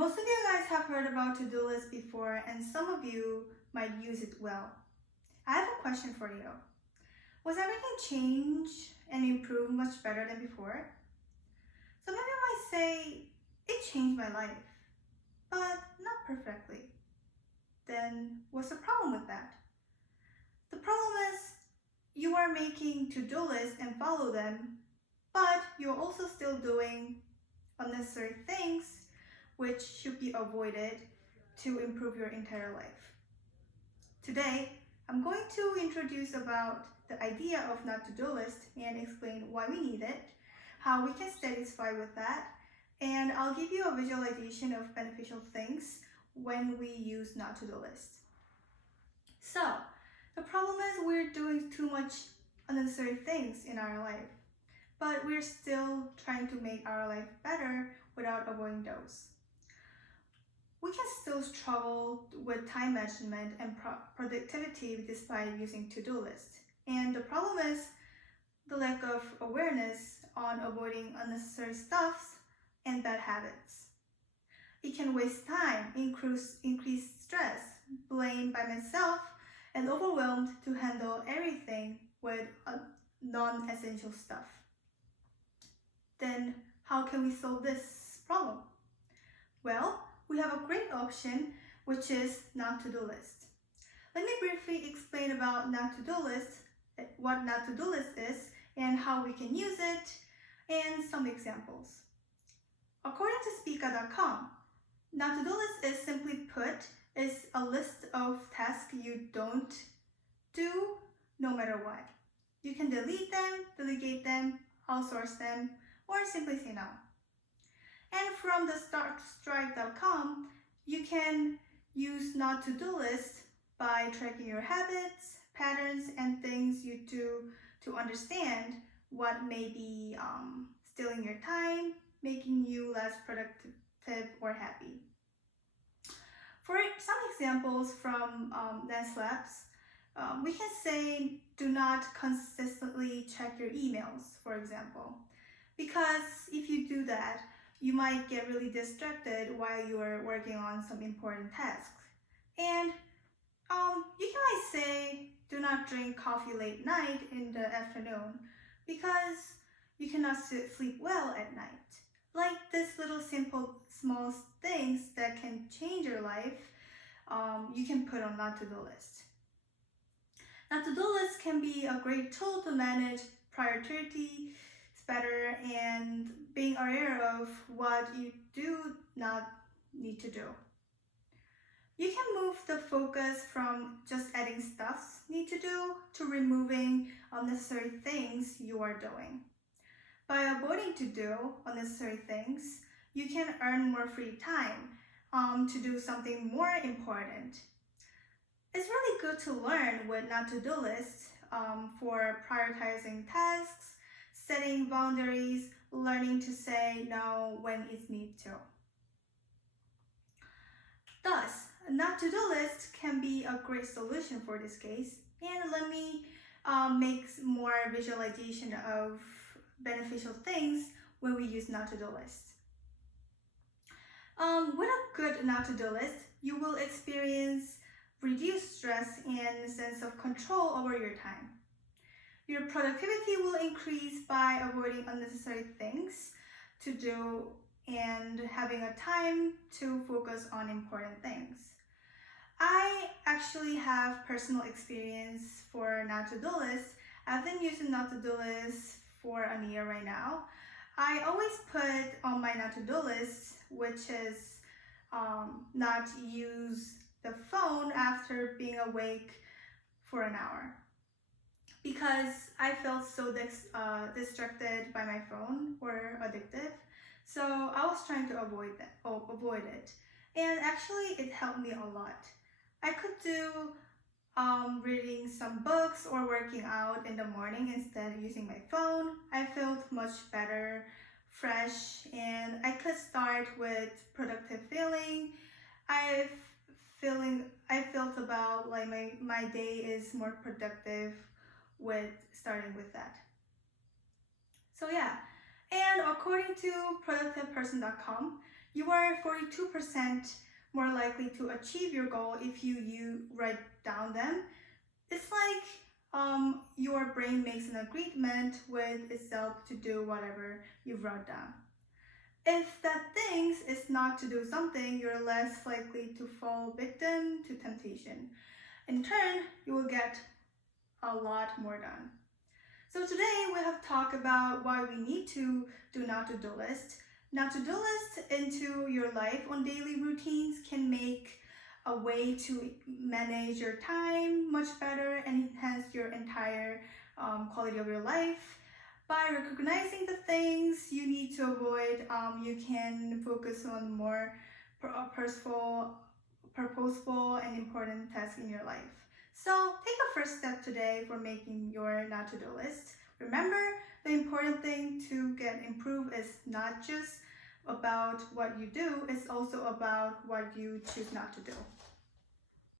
Most of you guys have heard about to-do lists before, and some of you might use it well. I have a question for you. Was everything changed and improved much better than before? Some of you might say, it changed my life, but not perfectly. Then what's the problem with that? The problem is you are making to-do lists and follow them, but you're also still doing unnecessary things which should be avoided to improve your entire life. Today, I'm going to introduce about the idea of not to-do list and explain why we need it, how we can satisfy with that, and I'll give you a visualization of beneficial things when we use not to-do list. So, the problem is we're doing too much unnecessary things in our life, but we're still trying to make our life better without avoiding those. We can still struggle with time management and productivity despite using to-do lists. And the problem is the lack of awareness on avoiding unnecessary stuffs and bad habits. It can waste time, increase stress, blame by myself, and overwhelmed to handle everything with non-essential stuff. Then how can we solve this problem? Well, we have a great option, which is not to-do list. Let me briefly explain about not to-do list, what not to-do list is, and how we can use it, and some examples. According to Spica.com, not to-do list is simply put is a list of tasks you don't do no matter what. You can delete them, delegate them, outsource them, or simply say no. And from the Startstrike.com, you can use not to-do list by tracking your habits, patterns, and things you do to understand what may be stealing your time, making you less productive or happy. For some examples from Nest Labs, we can say do not consistently check your emails, for example, because if you do that, you might get really distracted while you are working on some important tasks. And you can might say do not drink coffee late night in the afternoon because you cannot sleep well at night. Like this little simple small things that can change your life, you can put on not to-do list. Not to-do list can be a great tool to manage priority better and being aware of what you do not need to do. You can move the focus from just adding stuff need to do to removing unnecessary things you are doing. By avoiding to do unnecessary things, you can earn more free time to do something more important. It's really good to learn with not to-do lists for prioritizing tasks, setting boundaries, learning to say no when it's need to. Thus, a not to-do list can be a great solution for this case. And let me make more visualization of beneficial things when we use not to-do list. With a good not to-do list, you will experience reduced stress and sense of control over your time. Your productivity will increase by avoiding unnecessary things to do and having a time to focus on important things. I actually have personal experience for not to-do list. I've been using not to-do list for a year right now. I always put on my not to-do list, which is not use the phone after being awake for an hour, because I felt so distracted by my phone or addictive. So I was trying to avoid it. And actually it helped me a lot. I could do reading some books or working out in the morning instead of using my phone. I felt much better, fresh, and I could start with productive feeling. I felt about like my day is more productive with starting with that. So yeah, And according to productiveperson.com, you are 42% more likely to achieve your goal if you write down them. It's like your brain makes an agreement with itself to do whatever you wrote down. If that thing is not to do something, you're less likely to fall victim to temptation. In turn, you will get a lot more done. So today we have talked about why we need to do not to-do list. Not to-do list into your life on daily routines can make a way to manage your time much better and enhance your entire quality of your life. By recognizing the things you need to avoid, you can focus on more purposeful and important tasks in your life. So take a first step today for making your not to-do list. Remember, the important thing to get improved is not just about what you do, it's also about what you choose not to do.